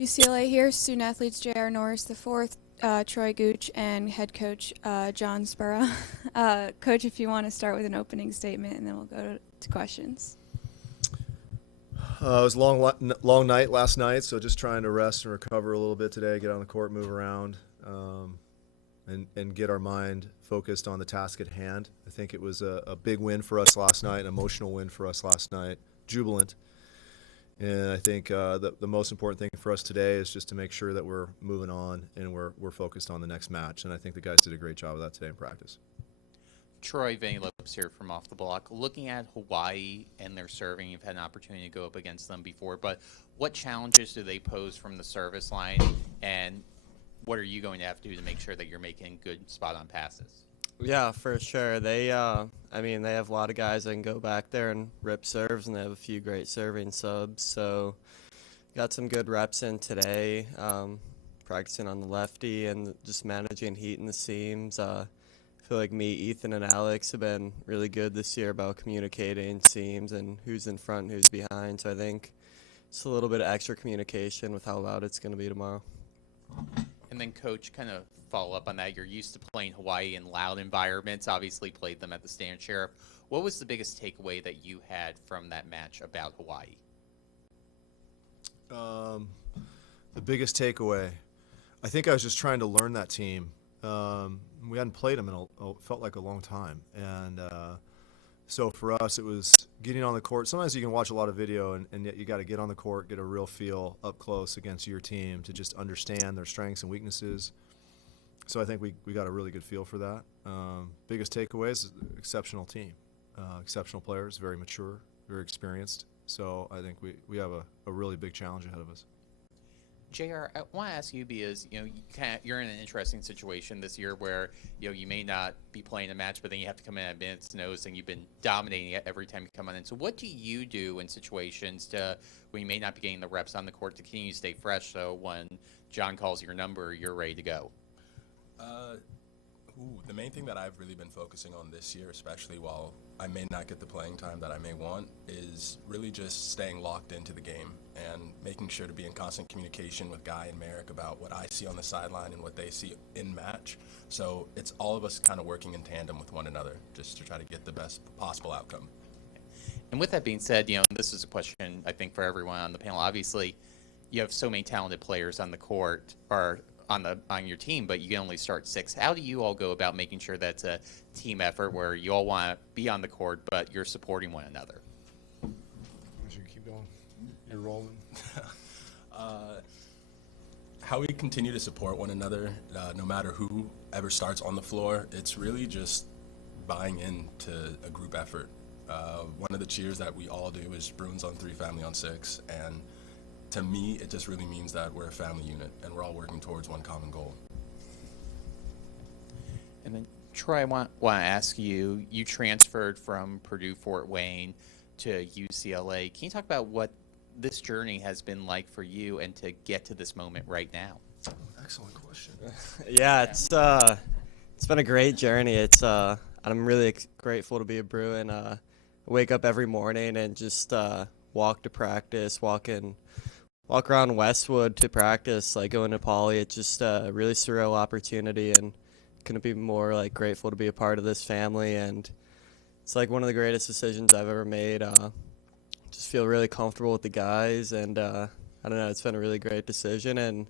UCLA here, student athletes J.R. Norris the fourth, Troy Gooch, and head coach John Spurra. Coach, if you want to start with an opening statement, and then we'll go to questions. It was a long night last night, so just trying to rest and recover a little bit today, get on the court, move around, and get our mind focused on the task at hand. I think it was a big win for us last night, an emotional win for us last night, jubilant. And I think the most important thing for us today is just to make sure that we're moving on and we're focused on the next match. And I think the guys did a great job of that today in practice. Troy Vanillips here from Off the Block. Looking at Hawaii and their serving, you've had an opportunity to go up against them before, but what challenges do they pose from the service line, and what are you going to have to do to make sure that you're making good spot-on passes? Yeah, for sure. They have a lot of guys that can go back there and rip serves, and they have a few great serving subs. So got some good reps in today, practicing on the lefty and just managing heat in the seams. I feel like me, Ethan, and Alex have been really good this year about communicating seams and who's in front and who's behind. So I think it's a little bit of extra communication with how loud it's going to be tomorrow. And then, Coach, kind of follow up on that. You're used to playing Hawaii in loud environments, obviously played them at the Stand Sheriff. What was the biggest takeaway that you had from that match about Hawaii? The biggest takeaway, I think I was just trying to learn that team. We hadn't played them in felt like a long time. And so for us, it was getting on the court. Sometimes you can watch a lot of video, and yet you got to get on the court, get a real feel up close against your team to just understand their strengths and weaknesses. So I think we got a really good feel for that. Biggest takeaways, exceptional team, exceptional players, very mature, very experienced. So I think we have a really big challenge ahead of us. JR, I want to ask you because you're in an interesting situation this year where you may not be playing a match, but then you have to come in at minute's notice, and you've been dominating it every time you come on in. So what do you do in situations when you may not be getting the reps on the court to continue to stay fresh? So when John calls your number, you're ready to go. The main thing that I've really been focusing on this year, especially while I may not get the playing time that I may want, is really just staying locked into the game and making sure to be in constant communication with Guy and Merrick about what I see on the sideline and what they see in match. So it's all of us kind of working in tandem with one another just to try to get the best possible outcome. And with that being said, this is a question I think for everyone on the panel. Obviously, you have so many talented players on the court or on your team, but you can only start 6. How do you all go about making sure that's a team effort where you all want to be on the court, but you're supporting one another? You keep going. You're rolling. How we continue to support one another, no matter who ever starts on the floor, it's really just buying into a group effort. One of the cheers that we all do is Bruins on 3, family on 6, and to me, it just really means that we're a family unit and we're all working towards one common goal. And then, Troy, I want to ask you, you transferred from Purdue Fort Wayne to UCLA. Can you talk about what this journey has been like for you and to get to this moment right now? Excellent question. Yeah, it's been a great journey. I'm really grateful to be a Bruin. I wake up every morning and just walk to practice, walk around Westwood to practice, like going to Poly. It's just a really surreal opportunity, and couldn't be more grateful to be a part of this family. And it's one of the greatest decisions I've ever made. Just feel really comfortable with the guys, and I don't know, it's been a really great decision, and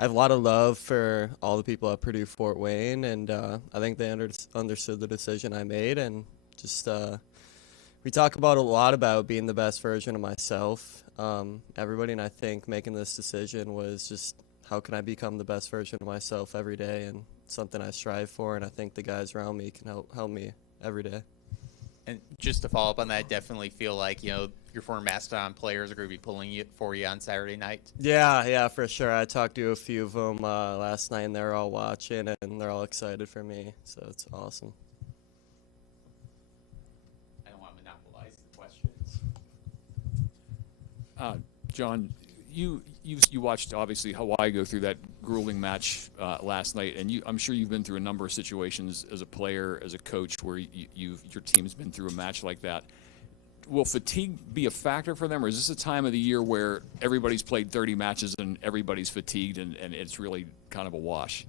I have a lot of love for all the people at Purdue Fort Wayne, and I think they understood the decision I made, and just we talk a lot about being the best version of myself. Everybody, and I think making this decision was just how can I become the best version of myself every day, and it's something I strive for, and I think the guys around me can help me every day. And just to follow up on that, I definitely feel like your former Mastodon players are going to be pulling for you on Saturday night. Yeah, for sure. I talked to a few of them last night, and they're all watching, and they're all excited for me, so it's awesome. John, you watched obviously Hawaii go through that grueling match last night, and I'm sure you've been through a number of situations as a player, as a coach, where your team's been through a match like that. will fatigue be a factor for them, or is this a time of the year where everybody's played 30 matches and everybody's fatigued and it's really kind of a wash?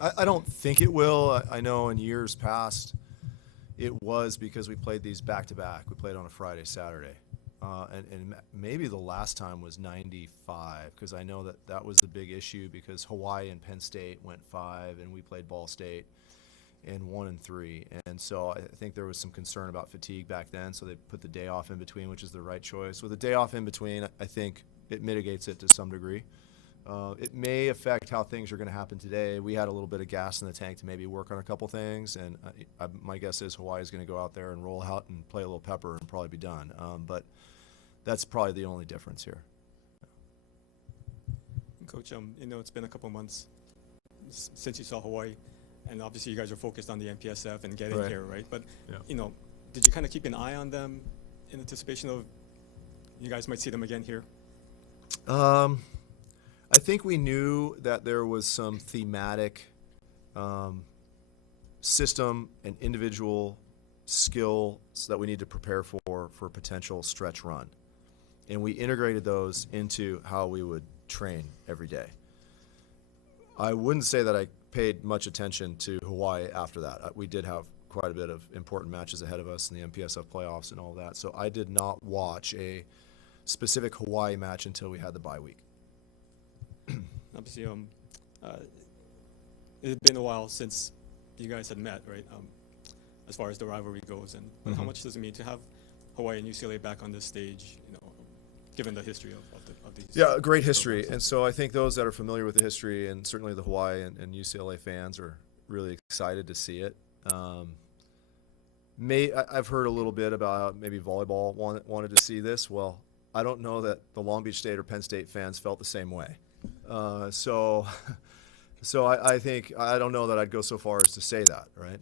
I don't think it will. I know in years past it was because we played these back-to-back. We played on a Friday, Saturday. And maybe the last time was 95, because I know that was the big issue because Hawaii and Penn State went 5, and we played Ball State in 1 and 3. And so I think there was some concern about fatigue back then, so they put the day off in between, which is the right choice. With a day off in between, I think it mitigates it to some degree. It may affect how things are going to happen today. We had a little bit of gas in the tank to maybe work on a couple things, and my guess is Hawaii is going to go out there and roll out and play a little pepper and probably be done. But that's probably the only difference here. Coach, it's been a couple months since you saw Hawaii, and obviously you guys are focused on the MPSF and getting here, right? But, Yeah. Did you kind of keep an eye on them in anticipation of you guys might see them again here? I think we knew that there was some thematic system and individual skills that we need to prepare for a potential stretch run. And we integrated those into how we would train every day. I wouldn't say that I paid much attention to Hawaii after that. We did have quite a bit of important matches ahead of us in the MPSF playoffs and all that. So I did not watch a specific Hawaii match until we had the bye week. Obviously, it's been a while since you guys had met, right? As far as the rivalry goes, and how much does it mean to have Hawaii and UCLA back on this stage? Given the history of these. Yeah, great history, and so I think those that are familiar with the history, and certainly the Hawaii and UCLA fans, are really excited to see it. I've heard a little bit about how maybe volleyball wanted to see this. Well, I don't know that the Long Beach State or Penn State fans felt the same way. So I think I don't know that I'd go so far as to say that, right?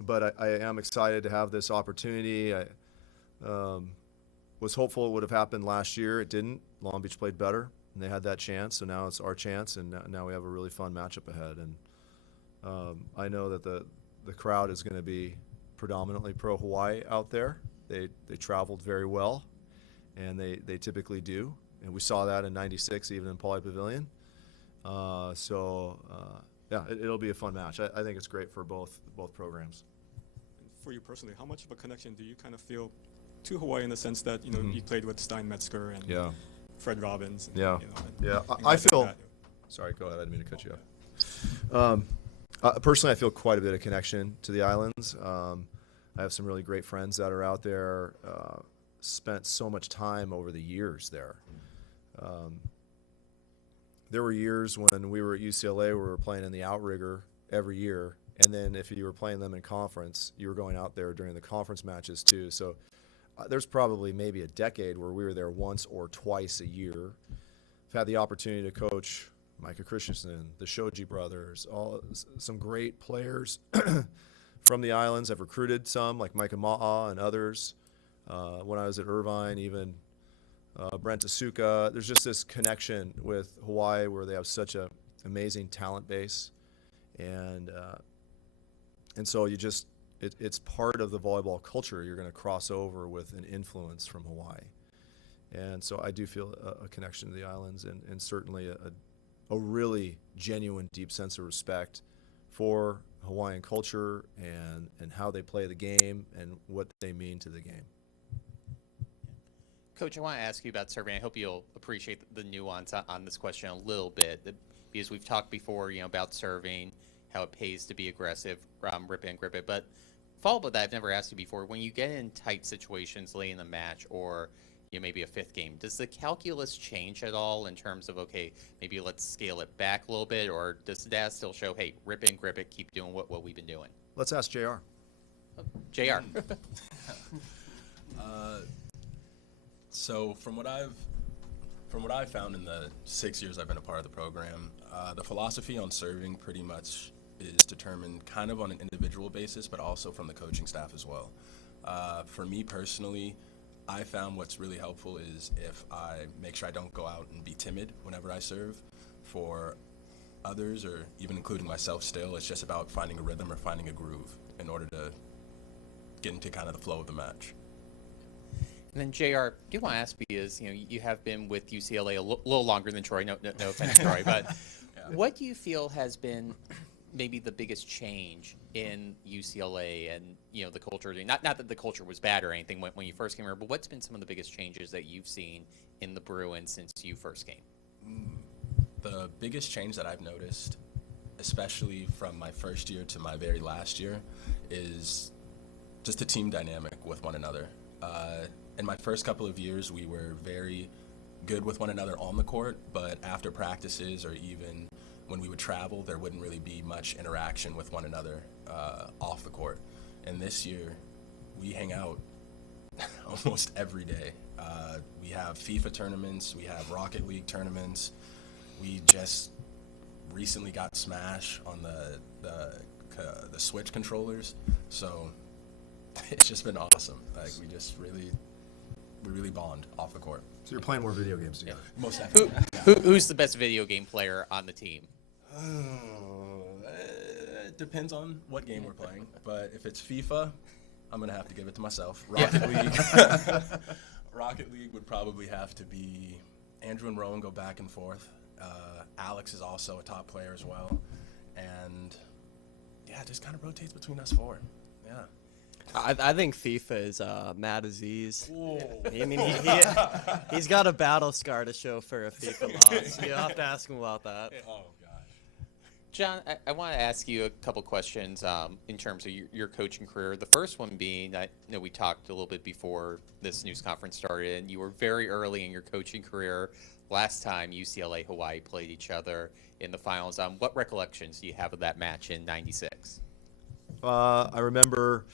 But I am excited to have this opportunity. I was hopeful it would have happened last year. It didn't. Long Beach played better, and they had that chance. So now it's our chance, and now we have a really fun matchup ahead. And I know that the crowd is going to be predominantly pro-Hawaii out there. They traveled very well, and they typically do. And we saw that in '96, even in Pauley Pavilion. It'll be a fun match. I think it's great for both programs. For you personally, how much of a connection do you kind of feel to Hawaii in the sense that you played with Stein Metzger and Fred Robbins? And, I feel. Like sorry, go ahead. I didn't mean to cut you off. Personally, I feel quite a bit of connection to the islands. I have some really great friends that are out there. Spent so much time over the years there. There were years when we were at UCLA where we were playing in the outrigger every year, and then if you were playing them in conference, you were going out there during the conference matches too. So there's probably maybe a decade where we were there once or twice a year. I've had the opportunity to coach Micah Christensen, the Shoji brothers, some great players from the islands. I've recruited some like Micah Ma'a and others. When I was at Irvine, even Brent Asuka. There's just this connection with Hawaii where they have such an amazing talent base, and so it's part of the volleyball culture. You're going to cross over with an influence from Hawaii, and so I do feel a connection to the islands, and certainly a really genuine, deep sense of respect for Hawaiian culture and how they play the game and what they mean to the game. Coach, I want to ask you about serving. I hope you'll appreciate the nuance on this question a little bit, because we've talked before, about serving, how it pays to be aggressive, rip it and grip it. But follow up with that, I've never asked you before. When you get in tight situations late in the match, or maybe a fifth game, does the calculus change at all in terms of, okay, maybe let's scale it back a little bit, or does the data still show, hey, rip it and grip it, keep doing what we've been doing? Let's ask JR. JR. So from what I've found in the 6 years I've been a part of the program, the philosophy on serving pretty much is determined kind of on an individual basis, but also from the coaching staff as well. For me personally, I found what's really helpful is if I make sure I don't go out and be timid whenever I serve. For others, or even including myself still, it's just about finding a rhythm or finding a groove in order to get into kind of the flow of the match. And then JR, do want to ask you is, you have been with UCLA a little longer than Troy. No offense, Troy, but Yeah. what do you feel has been maybe the biggest change in UCLA and the culture? Not that the culture was bad or anything when you first came here, but what's been some of the biggest changes that you've seen in the Bruins since you first came? The biggest change that I've noticed, especially from my first year to my very last year, is just the team dynamic with one another. In my first couple of years, we were very good with one another on the court, but after practices or even when we would travel, there wouldn't really be much interaction with one another off the court. And this year, we hang out almost every day. We have FIFA tournaments, we have Rocket League tournaments. We just recently got Smash on the Switch controllers, so it's just been awesome. Like we really bond off the court. So you're playing more video games together. Most definitely. Who's the best video game player on the team? It depends on what game we're playing, but if it's FIFA, I'm gonna have to give it to myself. Rocket League, Rocket League would probably have to be Andrew and Rowan go back and forth. Alex is also a top player as well, and yeah, it just kind of rotates between us four. Yeah. I think FIFA is Matt Aziz. I mean, he's got a battle scar to show for a FIFA loss. You'll have to ask him about that. Oh gosh. John, I want to ask you a couple questions in terms of your coaching career. The first one being, I know we talked a little bit before this news conference started, and you were very early in your coaching career last time UCLA Hawaii played each other in the finals. What recollections do you have of that match in '96? I remember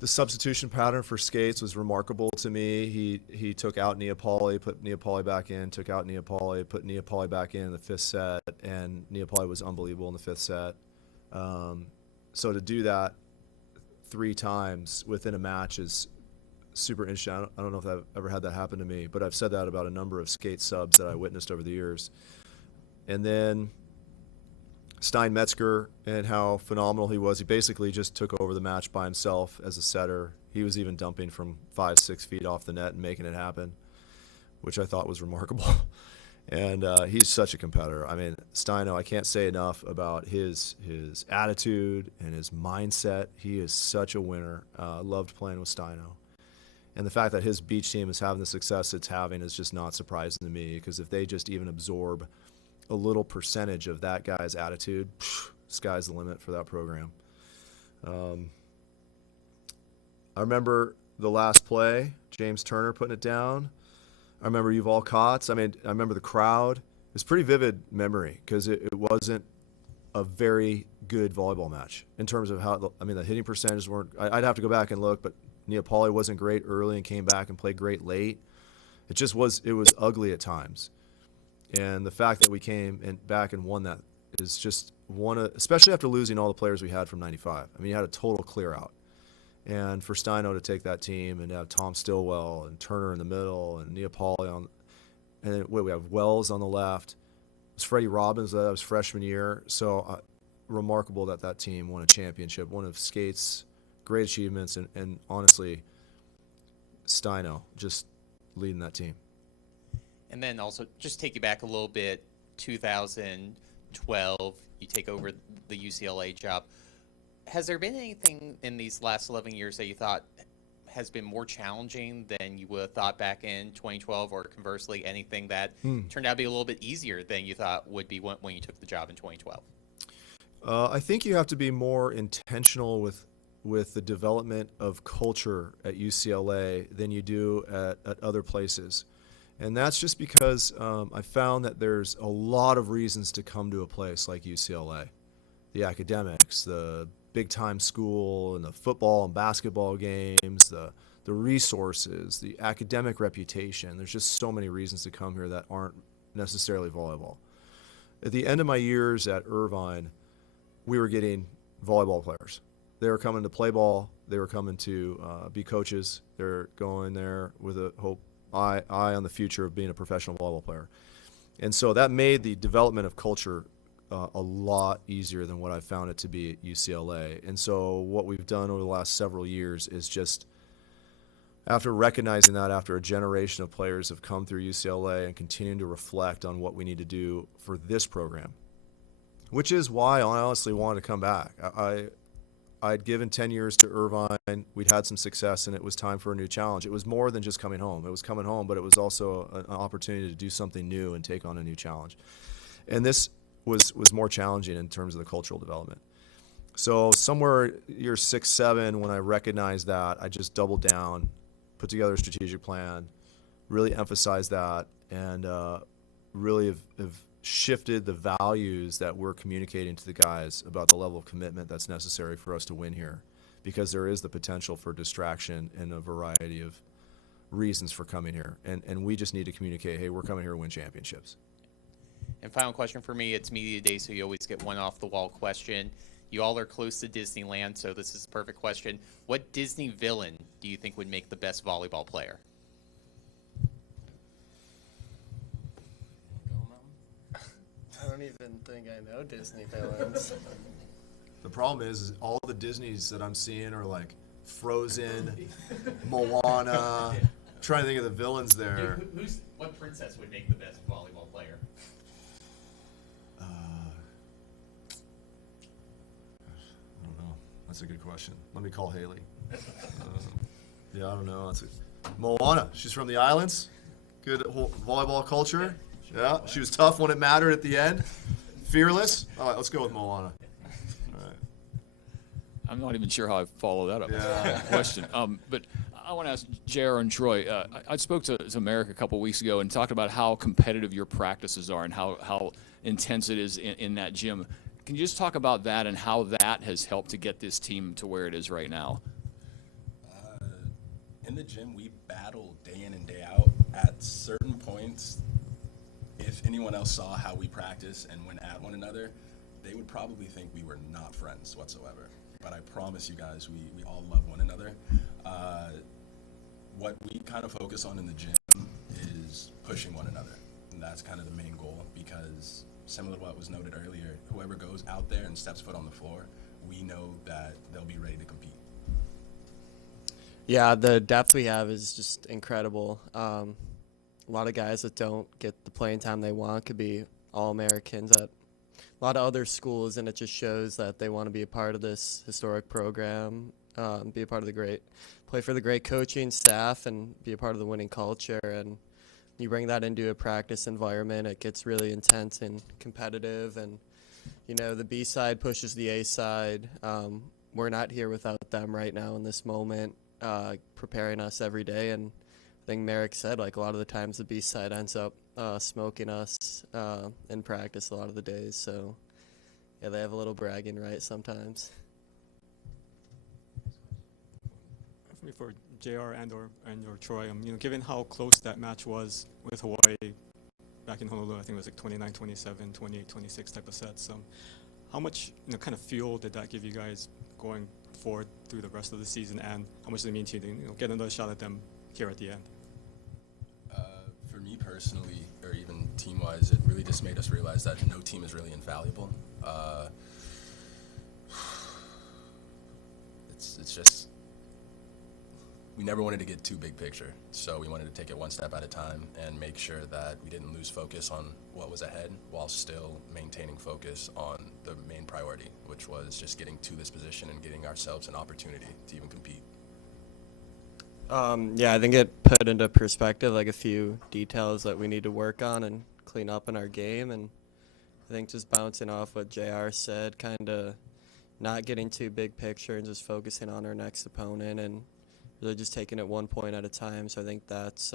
the substitution pattern for Skates was remarkable to me. He took out Neapoli, put Neapoli back in, took out Neapoli, put Neapoli back in the fifth set, and Neapoli was unbelievable in the fifth set. So to do that 3 times within a match is super interesting. I don't know if I've ever had that happen to me, but I've said that about a number of Skate subs that I witnessed over the years. And then Steinmetzger and how phenomenal he was. He basically just took over the match by himself as a setter. He was even dumping from 5-6 feet off the net and making it happen, which I thought was remarkable. And he's such a competitor. I mean, Steino, I can't say enough about his attitude and his mindset. He is such a winner. Loved playing with Steino. And the fact that his beach team is having the success it's having is just not surprising to me, because if they just even absorb a little percentage of that guy's attitude, sky's the limit for that program. I remember the last play, James Turner putting it down. I remember Yuval Kotz. I mean, I remember the crowd. It's pretty vivid memory, because it wasn't a very good volleyball match in terms of how, the hitting percentages weren't, I'd have to go back and look, but Neapoli wasn't great early and came back and played great late. It was ugly at times. And the fact that we came back and won that is just especially after losing all the players we had from '95. I mean, you had a total clear out. And for Steino to take that team and have Tom Stillwell and Turner in the middle and Neapoli on, and then we have Wells on the left. It was Freddie Robbins, that was freshman year. So remarkable that team won a championship, one of Skate's great achievements, and honestly, Steino just leading that team. And then also, just take you back a little bit, 2012, you take over the UCLA job. Has there been anything in these last 11 years that you thought has been more challenging than you would have thought back in 2012, or conversely, anything that turned out to be a little bit easier than you thought would be when you took the job in 2012? I think you have to be more intentional with the development of culture at UCLA than you do at other places. And that's just because I found that there's a lot of reasons to come to a place like UCLA. The academics, the big-time school, and the football and basketball games, the resources, the academic reputation. There's just so many reasons to come here that aren't necessarily volleyball. At the end of my years at Irvine, we were getting volleyball players. They were coming to play ball. They were coming to be coaches. They're going there with a eye on the future of being a professional volleyball player. And so that made the development of culture a lot easier than what I found it to be at UCLA. And so what we've done over the last several years is just after recognizing that after a generation of players have come through UCLA and continuing to reflect on what we need to do for this program, which is why I honestly wanted to come back. I'd given 10 years to Irvine. We'd had some success, and it was time for a new challenge. It was more than just coming home. It was coming home, but it was also an opportunity to do something new and take on a new challenge. And this was more challenging in terms of the cultural development. So somewhere year 6, 7, when I recognized that, I just doubled down, put together a strategic plan, really emphasized that, and really have shifted the values that we're communicating to the guys about the level of commitment that's necessary for us to win here, because there is the potential for distraction and a variety of reasons for coming here. And we just need to communicate, hey, we're coming here to win championships. And final question for me, it's media day, so you always get one off-the-wall question. You all are close to Disneyland, so this is the perfect question. What Disney villain do you think would make the best volleyball player? I don't even think I know Disney villains. The problem is all the Disneys that I'm seeing are like Frozen, Moana. Trying to think of the villains there. What princess would make the best volleyball player? I don't know. That's a good question. Let me call Haley. Yeah, I don't know. Moana. She's from the islands. Good volleyball culture. Yeah, she was tough when it mattered at the end. Fearless. All right, let's go with Moana. All right. I'm not even sure how I follow that up. Yeah. Question. But I want to ask JR and Troy. I spoke to Merrick a couple weeks ago and talked about how competitive your practices are and how intense it is in that gym. Can you just talk about that and how that has helped to get this team to where it is right now? In the gym, we battle day in and day out. At certain points, if anyone else saw how we practice and went at one another, they would probably think we were not friends whatsoever. But I promise you guys, we all love one another. What we kind of focus on in the gym is pushing one another. And that's kind of the main goal, because similar to what was noted earlier, whoever goes out there and steps foot on the floor, we know that they'll be ready to compete. Yeah, the depth we have is just incredible. A lot of guys that don't get the playing time they want could be All-Americans at a lot of other schools, and it just shows that they want to be a part of this historic program, be a part of play for the great coaching staff, and be a part of the winning culture. And you bring that into a practice environment, it gets really intense and competitive, and the B side pushes the A side. We're not here without them right now in this moment, preparing us every day. And I think Merrick said, like, a lot of the times the B side ends up smoking us in practice a lot of the days. So yeah, they have a little bragging right sometimes. For me, for JR and or Troy, given how close that match was with Hawaii back in Honolulu, I think it was like 29, 27, 28, 26 type of sets. How much kind of fuel did that give you guys going forward through the rest of the season, and how much does it mean to you to get another shot at them here at the end? For me personally, or even team-wise, it really just made us realize that no team is really infallible. It's just, we never wanted to get too big picture, so we wanted to take it one step at a time and make sure that we didn't lose focus on what was ahead while still maintaining focus on the main priority, which was just getting to this position and getting ourselves an opportunity to even compete. Yeah, I think it put into perspective like a few details that we need to work on and clean up in our game. And I think just bouncing off what JR said, kind of not getting too big picture and just focusing on our next opponent and really just taking it 1 point at a time. So I think that's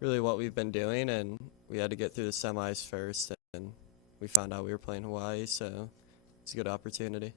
really what we've been doing, and we had to get through the semis first, and we found out we were playing Hawaii, so it's a good opportunity.